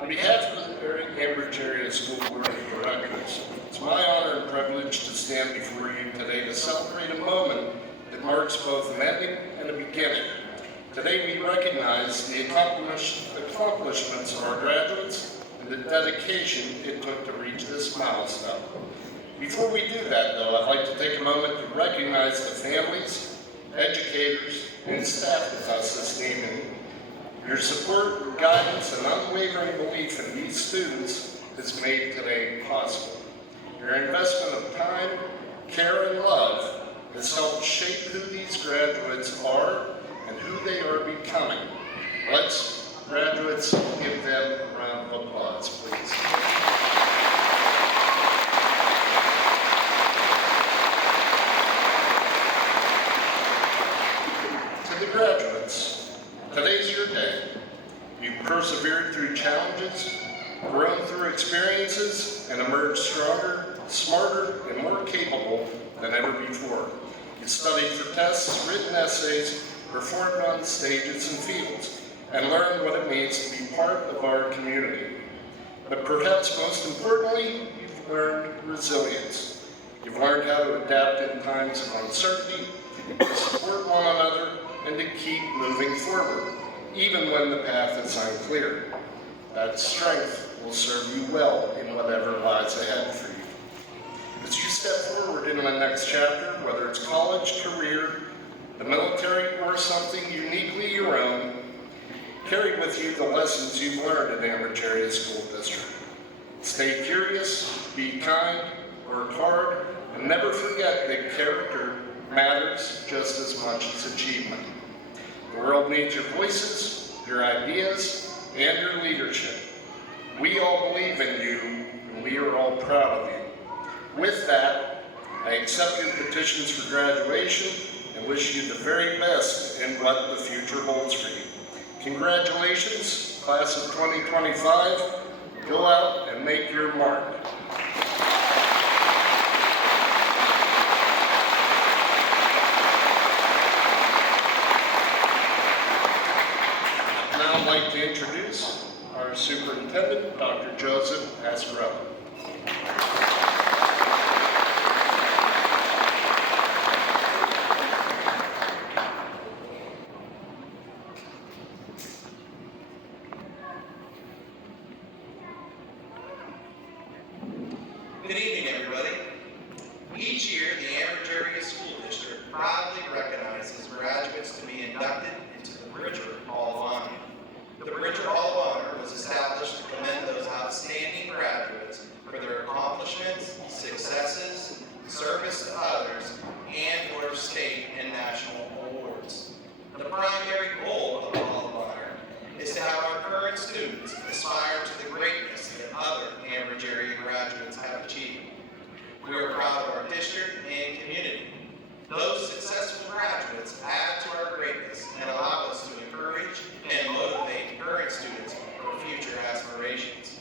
On behalf of the Ambridge Area School Board of Directors, it's my honor and privilege to stand before you today to celebrate a moment that marks both an ending and a beginning. Today we recognize the accomplishments of our graduates and the dedication it took to reach this milestone. Before we do that, though, I'd like to take a moment to recognize the families, educators, and staff with us this evening. Your support, guidance, and unwavering belief in these students has made today possible. Your investment of time, care, and love has helped shape who these graduates are and who they are becoming. Let's, graduates, give them a round of applause, please. To the graduates, today's your day. You've persevered through challenges, grown through experiences, and emerged stronger, smarter, and more capable than ever before. You studied for tests, written essays, performed on stages and fields, and learned what it means to be part of our community. But perhaps most importantly, you've learned resilience. You've learned how to adapt in times of uncertainty, to support one another, and to keep moving forward, even when the path is unclear. That strength will serve you well in whatever lies ahead for you. As you step forward into the next chapter, whether it's college, career, the military, or something uniquely your own, carry with you the lessons you've learned at Ambridge Area School District. Stay curious, be kind, work hard, and never forget that character matters just as much as achievement. The world needs your voices, your ideas, and your leadership. We all believe in you, and we are all proud of you. With that, I accept your petitions for graduation and wish you the very best in what the future holds for you. Congratulations, class of 2025. Go out and make your mark. I'd like to introduce our superintendent, Dr. Joseph Ascarelli. Good evening, everybody. Each year, the Ambridge Area School District proudly recognizes graduates to be inducted into the Bridger Hall of Honor. The Bridger Hall of Honor was established to commend those outstanding graduates for their accomplishments, successes, service to others, and for state and national awards. The primary goal of the Hall of Honor is to have our current students aspire to the greatness that other Ambridge area graduates have achieved. We are proud of our district and community. Those successful graduates add to our greatness and allow us to encourage and motivate current students for future aspirations.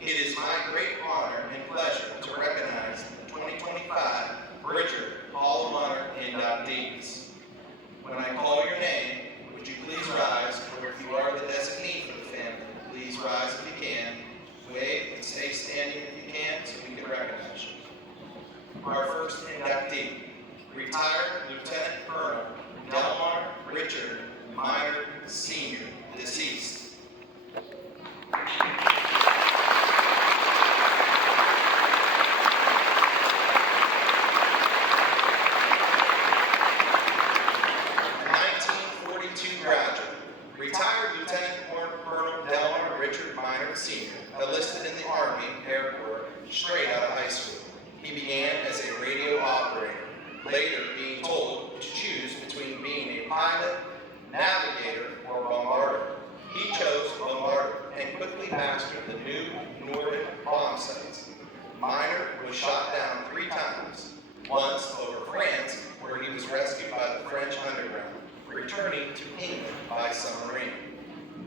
It is my great honor and pleasure to recognize the 2025 Bridger Hall of Honor inductees. When I call your name, would you please rise, or if you are the designee for the family, please rise if you can, wave and stay standing if you can so we can recognize you. Our first inductee, retired Lieutenant Colonel Delmar R, Mineard Sr, deceased. Retired Lieutenant Colonel Delmar R, Mineard Sr, enlisted in the Army Air Corps straight out of high school. He began as a radio operator, later being told to choose between being a pilot, navigator, or bombarder. He chose bombarder and quickly mastered the new Nordic bomb sites. Mineard was shot down 3 times, once over France, where he was rescued by the French underground, returning to England by submarine.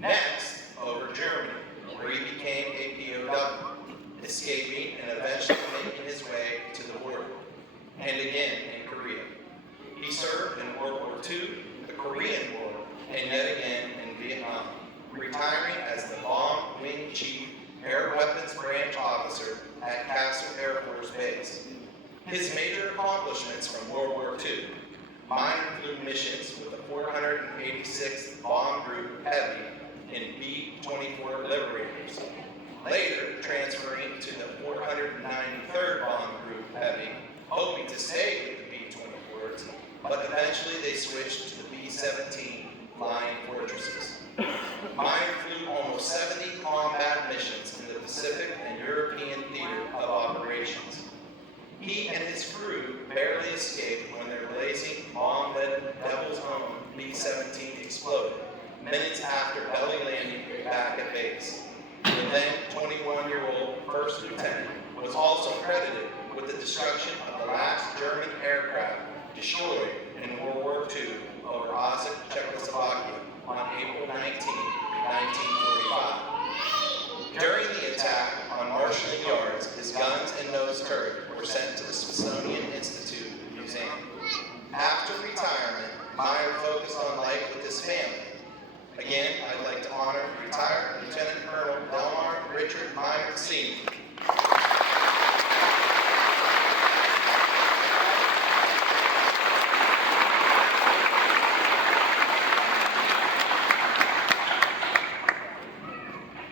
Next, over Germany, where he became a POW, escaping and eventually making his way to the border, and again in Korea. He served in World War II, the Korean War, and yet again in Vietnam, retiring as the Bomb Wing Chief Air Weapons Branch Officer at Castle Air Force Base. His major accomplishments from World War II: mine include missions with the 486th Bomb Group Heavy in B-24 Liberators, later transferring to the 493rd Bomb Group Heavy, hoping to stay with the B-24s, but eventually they switched to the B-17 Flying Fortresses. Mine flew almost 70 combat missions in the Pacific and European theater of operations. He and his crew barely escaped when their blazing, bomb-laden Devil's Own B-17 exploded, minutes after belly landing back at base. The then 21-year-old first lieutenant was also credited with the destruction of the last German aircraft destroyed in World War II over Czechoslovakia on April 19, 1945. During the attack on Marshalling Yards, his guns and nose turret were sent to the Smithsonian Institute Museum. After retirement, Meyer focused on life with his family. Again, I'd like to honor retired Lieutenant Colonel Delmar Mineard Sr.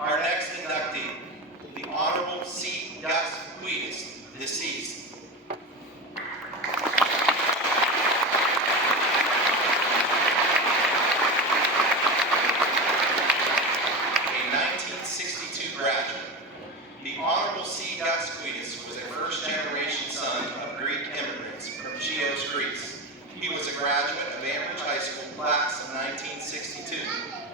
Our next inductee, the Honorable C. Gus Quetus, deceased. The Honorable C. Gus Quetus was a first-generation son of Greek immigrants from Chios, Greece. He was a graduate of Ambridge High School class of 1962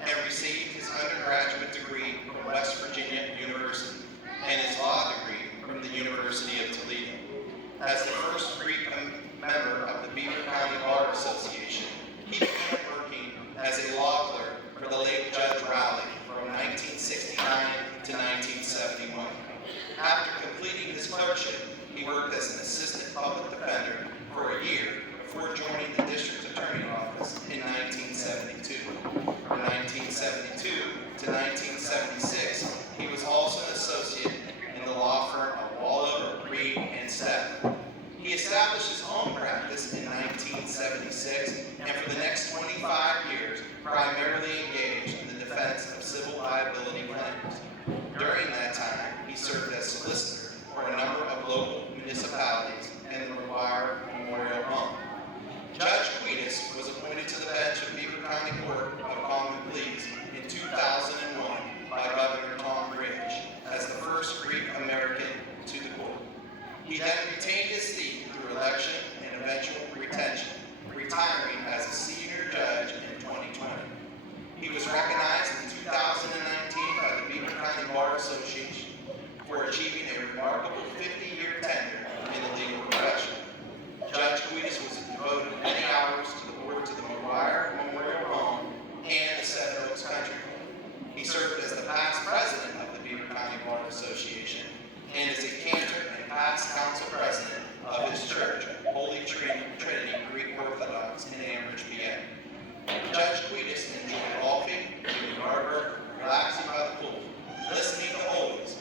and received his undergraduate degree from West Virginia University and his law degree from the University of Toledo. As the first Greek member of the Beaver County Bar Association, he began working as a law clerk for the late Judge Rowley from 1969 to 1971. After completing his clerkship, he worked as an assistant public defender for a year before joining the district attorney office in 1972. From 1972 to 1976, he was also an associate in the law firm of Waller, Reed, and Stepp. He established his own practice in 1976, and for the next 25 years, primarily engaged in the defense of civil liability claims. During that time, he served as solicitor for a number of local municipalities and the McGuire Memorial Home. Judge Quetus was appointed to the bench of Beaver County Court of Common Pleas in 2001 by Governor Tom Ridge as the first Greek American to the court. He then retained his seat through election and eventual retention, retiring as a senior judge in 2020. He was recognized in 2019 by the Beaver County Bar Association for achieving a remarkable 50-year tenure in the legal profession. Judge Quetus was devoted many hours to the work of the McGuire Memorial Home and the Seven Oaks Country Club. He served as the past president of the Beaver County Bar Association and is a cantor and past council president of his church, Holy Trinity Greek Orthodox in Ambridge, PA. Judge Quetus enjoyed golfing, doing yard work, relaxing by the pool, listening to oldies,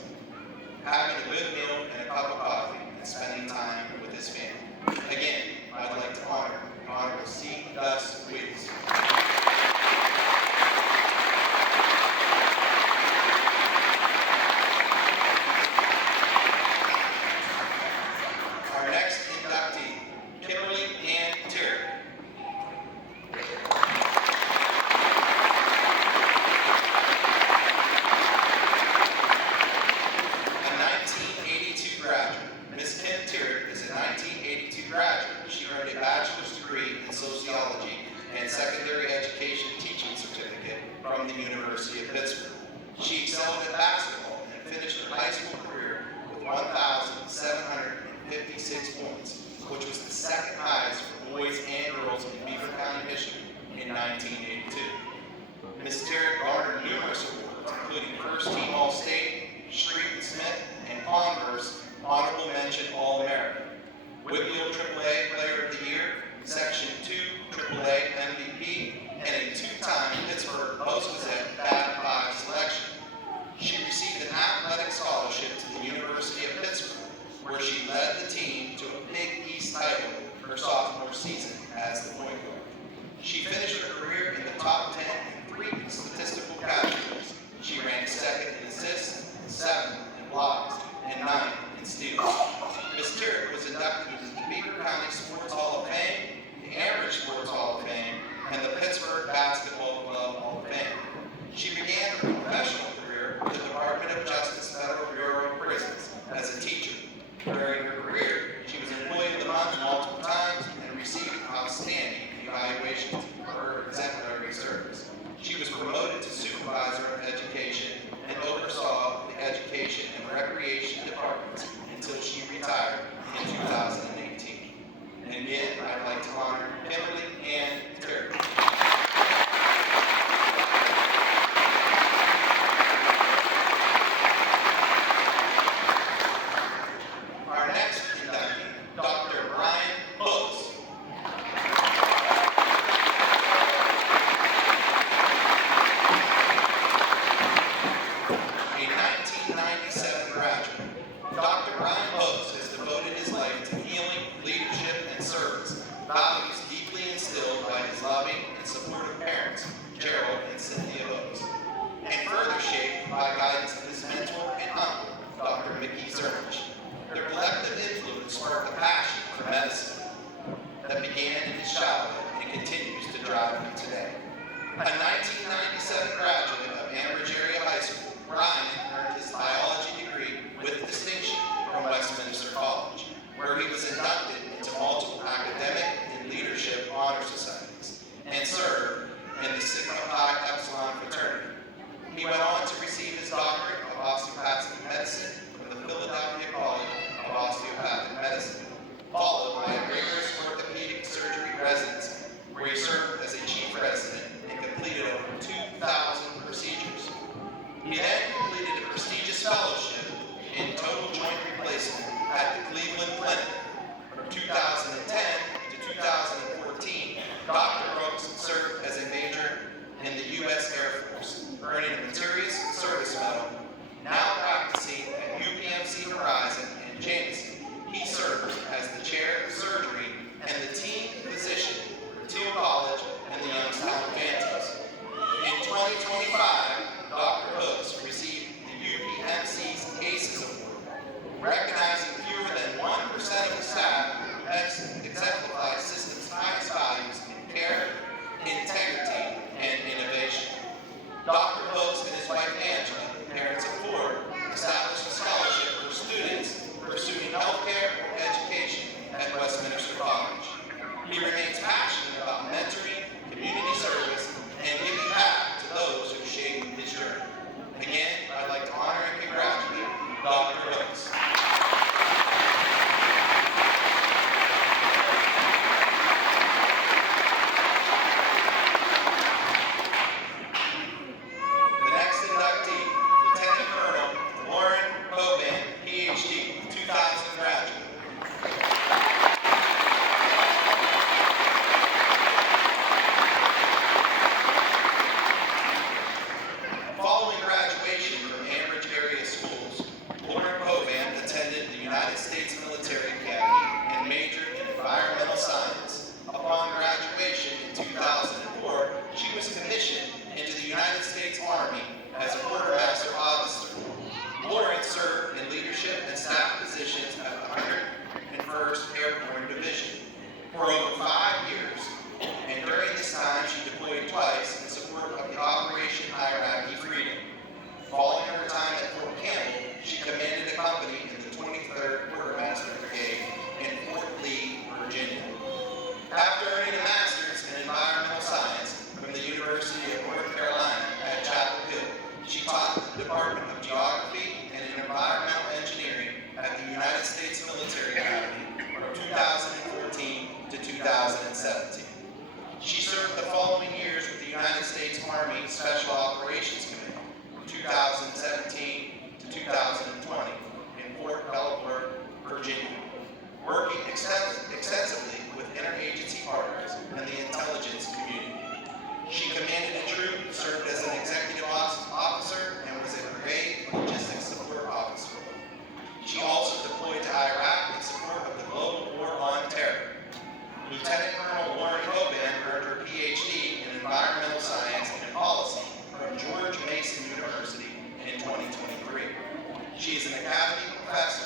having a good meal and a cup of coffee, and spending time with his family. Again, I'd like to honor the Honorable C. Gus Quetus. Our next inductee, Kimberly Ann Terry. A 1982 graduate, Ms. Kim Terry is a 1982 graduate. She earned a bachelor's degree in sociology and secondary education teaching certificate from the University of Pittsburgh. She excelled at basketball and finished her high school career with 1,756 points, which was the second highest for boys and girls in Beaver County history in 1982. Ms. Terry garnered numerous awards, including First Team All-State, Street and Smith, and Converse Honorable Mention All-American, Whitfield AAA Player of the Year, Section 2 AAA MVP, and a two-time Pittsburgh Post-Gazette Fab 5 selection. She received an Athletics by guidance of his mentor and uncle, Dr. Mickey Zernich. Their collective influence sparked a passion for medicine that began in his childhood and continues to drive him today. A 1997 graduate of Ambridge Area High School, Brian earned his biology degree with distinction from Westminster College, where he was inducted into multiple academic and leadership honor societies and served in the Sigma Pi Epsilon fraternity. He went on to receive his doctorate of osteopathic medicine from the Philadelphia College of Osteopathic Medicine, followed by a rigorous orthopedic surgery residency, where he served as a chief resident and completed over 2,000 procedures. He then completed a prestigious fellowship in total joint replacement at the Cleveland Clinic. From 2010 to 2014, Dr. Brooks served as a major in the U.S. Air Force, earning a Meritorious Service Medal. Now practicing at UPMC Horizon and Jameson, he served as the chair of surgery and the team physician for Teal College and the Youngstown Phantoms. In 2025, Dr. Hooks received the UPMC's ACES Award, recognizing fewer than 1% of the staff who exemplify system's highest values in care, integrity, and innovation. Dr. Hooks and his wife Angela, parents of 4, established a scholarship for students pursuing healthcare or education at Westminster College. He remains passionate about mentoring, community service, and giving back to those who shaped his journey. Again, I'd like to honor and congratulate Dr. Hooks. The next inductee, Lieutenant Colonel Lauren Boban, PhD, 2000 graduate. Following graduation from Ambridge area schools, Lauren Boban attended the United States Military Academy and majored in environmental science. Upon graduation in 2004, she was commissioned into the United States Army as a quartermaster officer. Lauren served in leadership and staff positions at the 101st Airborne Division for over 5 years, and during this time she deployed twice in support of the Operation Iraqi Freedom. Following her time at Fort Campbell, she commanded a company in the 23rd Quartermaster Brigade in Fort Lee, Virginia. After earning a master's in environmental science from the University of North Carolina at Chapel Hill, she taught the Department of Geography and Environmental Engineering at the United States Military Academy from 2014 to 2017. She served the following years with the United States Army Special Operations Command from 2017 to 2020 in Fort Belvoir, Virginia, working extensively with interagency partners and the intelligence community. She commanded a troop, served as an executive officer, and was a brigade logistics support officer. She also deployed to Iraq in support of the global war on terror. Lieutenant Colonel Lauren Boban earned her PhD in environmental science and policy from George Mason University in 2023. She is an Academy Professor